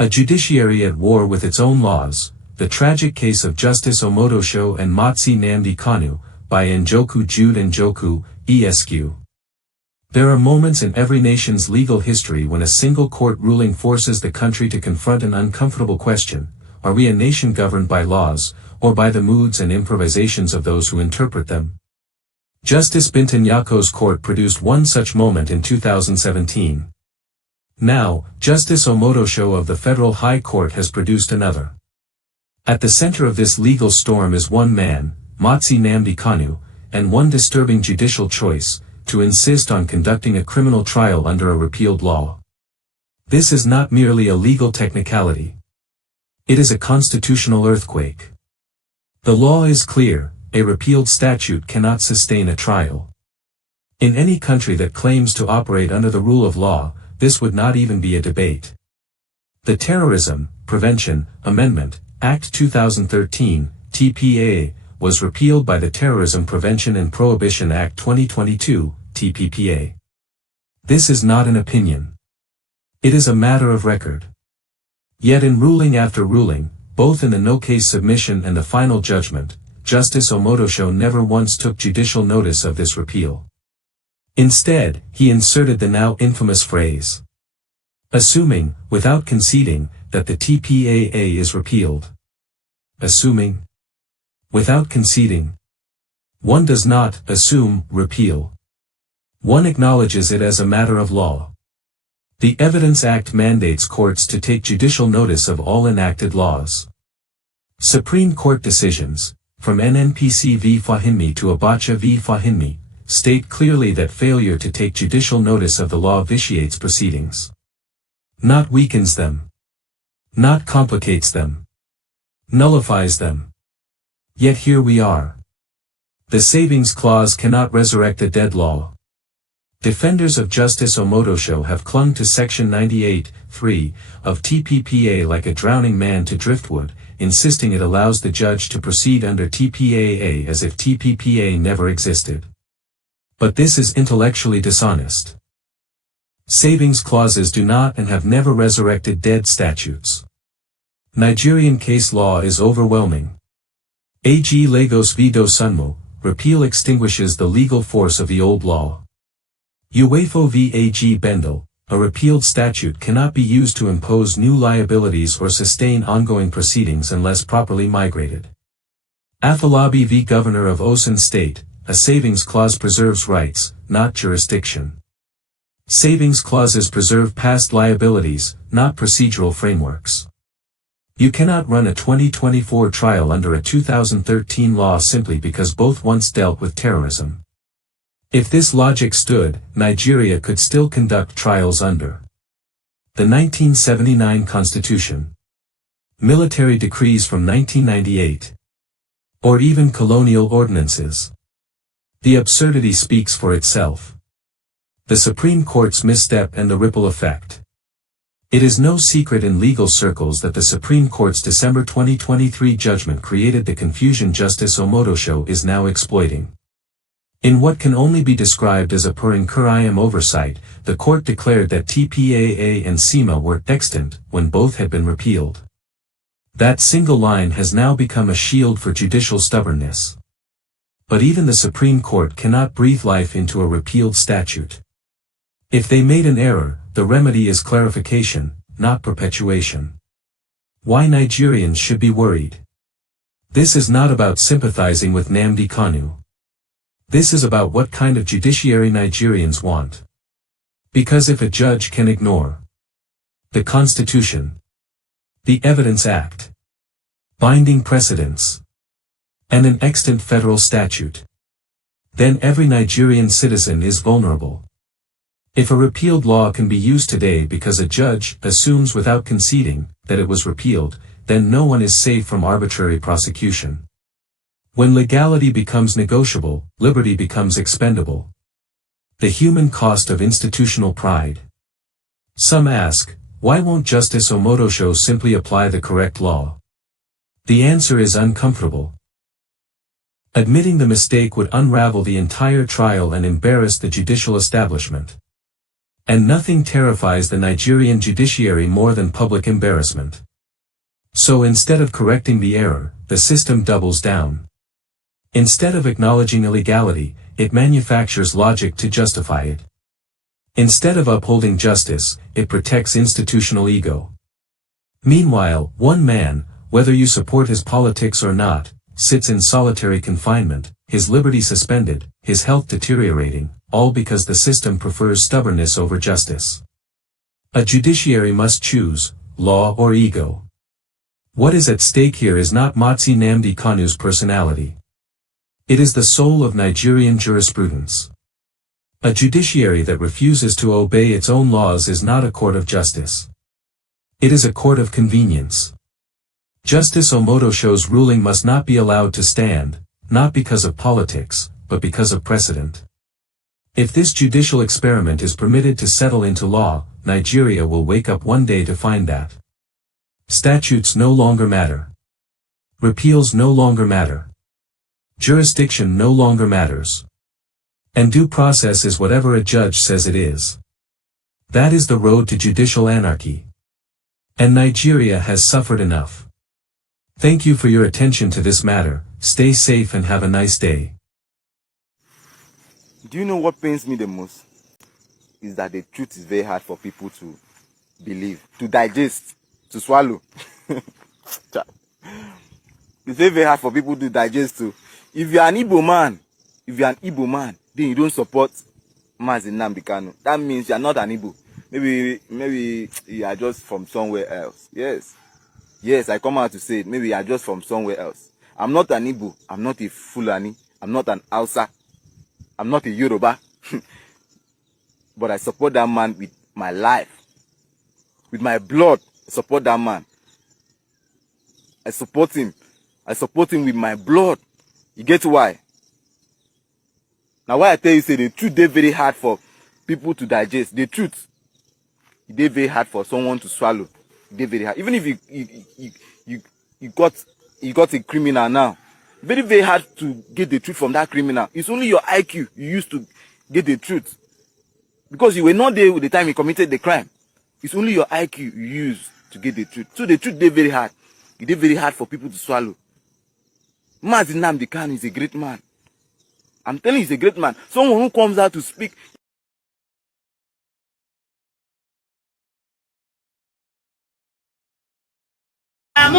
A judiciary at war with its own laws, the tragic case of Justice Omotosho and Mazi Nnamdi Kanu, by Njoku Jude and Njoku, ESQ. There are moments in every nation's legal history when a single court ruling forces the country to confront an uncomfortable question: are we a nation governed by laws, or by the moods and improvisations of those who interpret them? Justice Binta Nyako's court produced one such moment in 2017. Now, Justice Omotosho of the Federal High Court has produced another. At the center of this legal storm is one man, Mazi Nnamdi Kanu, and one disturbing judicial choice: to insist on conducting a criminal trial under a repealed law. This is not merely a legal technicality. It is a constitutional earthquake. The law is clear: a repealed statute cannot sustain a trial. In any country that claims to operate under the rule of law, this would not even be a debate. The Terrorism Prevention Amendment Act 2013, TPAA, was repealed by the Terrorism Prevention and Prohibition Act 2022, TPPA. This is not an opinion. It is a matter of record. Yet in ruling after ruling, both in the no-case submission and the final judgment, Justice Omotosho never once took judicial notice of this repeal. Instead, he inserted the now infamous phrase, assuming, without conceding, that the TPAA is repealed. Assuming, without conceding. One does not assume repeal. One acknowledges it as a matter of law. The Evidence Act mandates courts to take judicial notice of all enacted laws. Supreme Court decisions, from NNPC v. Fahinmi to Abacha v. Fahinmi, state clearly that failure to take judicial notice of the law vitiates proceedings. Not weakens them. Not complicates them. Nullifies them. Yet here we are. The Savings Clause cannot resurrect a dead law. Defenders of Justice Omotosho have clung to Section 98(3) of TPPA like a drowning man to driftwood, insisting it allows the judge to proceed under TPAA as if TPPA never existed. But this is intellectually dishonest. Savings clauses do not and have never resurrected dead statutes. Nigerian case law is overwhelming. AG Lagos v. Dosunmu, repeal extinguishes the legal force of the old law. UEFO v. AG Bendel, a repealed statute cannot be used to impose new liabilities or sustain ongoing proceedings unless properly migrated. Afolabi v. Governor of Osun State, a savings clause preserves rights, not jurisdiction. Savings clauses preserve past liabilities, not procedural frameworks. You cannot run a 2024 trial under a 2013 law simply because both once dealt with terrorism. If this logic stood, Nigeria could still conduct trials under the 1979 Constitution, military decrees from 1998, or even colonial ordinances. The absurdity speaks for itself. The Supreme Court's misstep and the ripple effect. It is no secret in legal circles that the Supreme Court's December 2023 judgment created the confusion Justice Omotosho is now exploiting. In what can only be described as a per incurriam oversight, the court declared that TPAA and SEMA were extant when both had been repealed. That single line has now become a shield for judicial stubbornness. But even the Supreme Court cannot breathe life into a repealed statute. If they made an error, the remedy is clarification, not perpetuation. Why Nigerians should be worried? This is not about sympathizing with Nnamdi Kanu. This is about what kind of judiciary Nigerians want. Because if a judge can ignore the Constitution, the Evidence Act, binding precedents, and an extant federal statute, then every Nigerian citizen is vulnerable. If a repealed law can be used today because a judge assumes without conceding that it was repealed, then no one is safe from arbitrary prosecution. When legality becomes negotiable, liberty becomes expendable. The human cost of institutional pride. Some ask, why won't Justice Omotosho simply apply the correct law? The answer is uncomfortable. Admitting the mistake would unravel the entire trial and embarrass the judicial establishment. And nothing terrifies the Nigerian judiciary more than public embarrassment. So instead of correcting the error, the system doubles down. Instead of acknowledging illegality, it manufactures logic to justify it. Instead of upholding justice, it protects institutional ego. Meanwhile, one man, whether you support his politics or not, sits in solitary confinement, his liberty suspended, his health deteriorating, all because the system prefers stubbornness over justice. A judiciary must choose, law or ego. What is at stake here is not Mazi Nnamdi Kanu's personality. It is the soul of Nigerian jurisprudence. A judiciary that refuses to obey its own laws is not a court of justice. It is a court of convenience. Justice Omotosho's ruling must not be allowed to stand, not because of politics, but because of precedent. If this judicial experiment is permitted to settle into law, Nigeria will wake up one day to find that statutes no longer matter. Repeals no longer matter. Jurisdiction no longer matters. And due process is whatever a judge says it is. That is the road to judicial anarchy. And Nigeria has suffered enough. Thank you for your attention to this matter. Stay safe and have a nice day. Do you know what pains me the most? Is that the truth is very hard for people to believe, to digest, to swallow. It's very hard for people to digest too. If you're an Igbo man, then you don't support Mazi Nnamdi Kanu. That means you're not an Igbo. Maybe you are just from somewhere else. Yes, I come out to say it. Maybe you are just from somewhere else. I'm not an Igbo. I'm not a Fulani. I'm not an Hausa. I'm not a Yoruba. But I support that man with my life. With my blood, I support that man. I support him. I support him with my blood. You get why? Now why I tell you, say the truth is very hard for people to digest. The truth, it is very hard for someone to swallow. It is very hard. Even if you got a criminal now, very, very hard to get the truth from that criminal. It's only your IQ you used to get the truth. Because you were not there with the time he committed the crime. It's only your IQ you use to get the truth. So the truth is very hard. It is very hard for people to swallow. Mazi Nnamdi Kanu is a great man. I'm telling you, he's a great man. Someone who comes out to speak. I'm